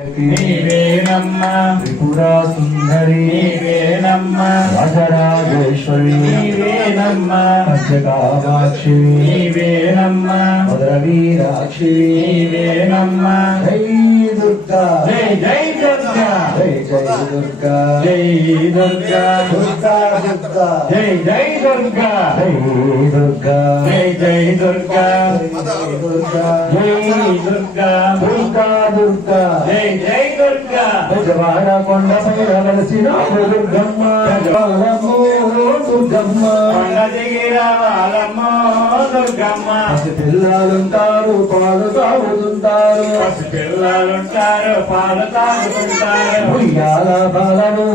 నీవేనమ్మ. త్రిపురా సుందరి నీవేనమ్మ. రాజరాజేశ్వరి. నీవేనమ్మ. పంచకామాక్షి. నీవేనమ్మ. మధురవీరాక్షి. నీవేనమ్మ. జై దుర్గా. జై జై దుర్గా. జై జై దుర్గా. జై దుర్గా. దుర్గా దుర్గా. జై జై దుర్గా. జై దుర్గా. జై జై దుర్గా. జై దుర్గా. జై దుర్గా. దుర్గా దుర్గా. బెజవాడ కొండ పైన వెలసిన దుర్గమ్మ. దుర్గమ్మ. పిల్లలుంటారు పాలు తాగుతుంటారు పిల్లలుంటారు పాలు తాగుతుంటారు ఉయ్యాల బలను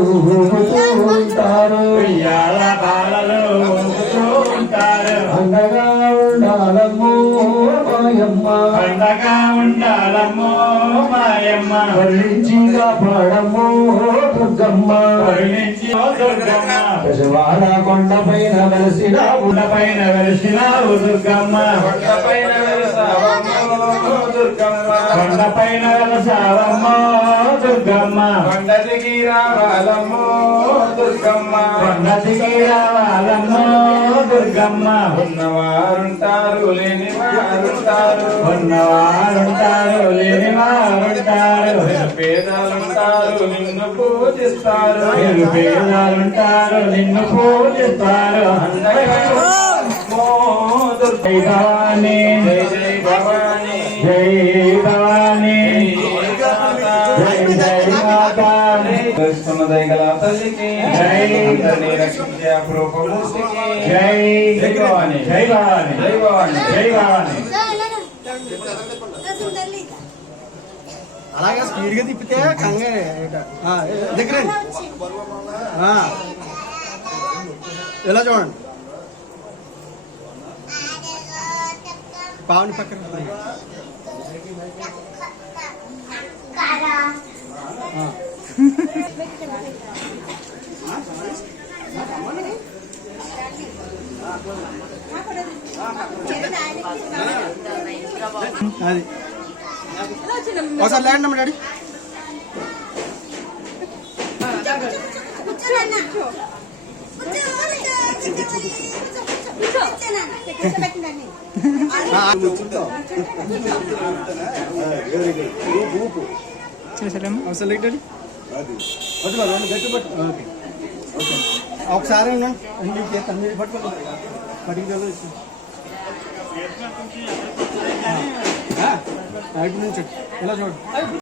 ఉంటారు. ఉయ్యాల బాలలు మాయమ్మ పండగా ఉండాలమ్మో మాయమ్మ. వరించి కాపాడమ్మో దుర్గమ్మ. ఓ దుర్గమ్మ. బెజవాడ కొండ పైన వెలసిన కొండ పైన వెలిసినావు దుర్గమ్మ. కొండపైన వెలసావమ్మో దుర్గమ్మ. కొండ పైన వెలసావమ్మో దుర్గమ్మ. కొండ దిగి రావాలమ్మో దుర్గమ్మ. రావాలమ్మో దుర్గమ్మ. ఉన్నవారుంటారు లేని వారుంటారు ఉన్నవారుంటారు లేని వారుంటారు పేదలుంటారు నిన్ను పూజిస్తారు. పేదాలుంటారు నిన్ను పూజిస్తారు. జై భవానీ. జై జై భవానీ. జై తెలుసుకున్న దయగల తల్లికి జై. అందరినీ రక్షించే అపురూపమూర్తికి జై జై భవానీ. జై భవానీ జై భవానీ. జై భవానీ అలాగే స్పీడ్గా తిప్పితే కంగే దగ్గర ఎలా చూడండి పావుని పక్కన ఆ. అది ఒకసారి లేండి అమ్మ డాడీ. అవసరం లేదు డాడీ పట్టుకో రెండు గట్టి పట్టు ఓకే ఓకే ఒకసారి ఉండండి అన్ని చేస్తాను మీరు పట్టుకో పట్టుకు అటు నుంచి ఇలా చూడండి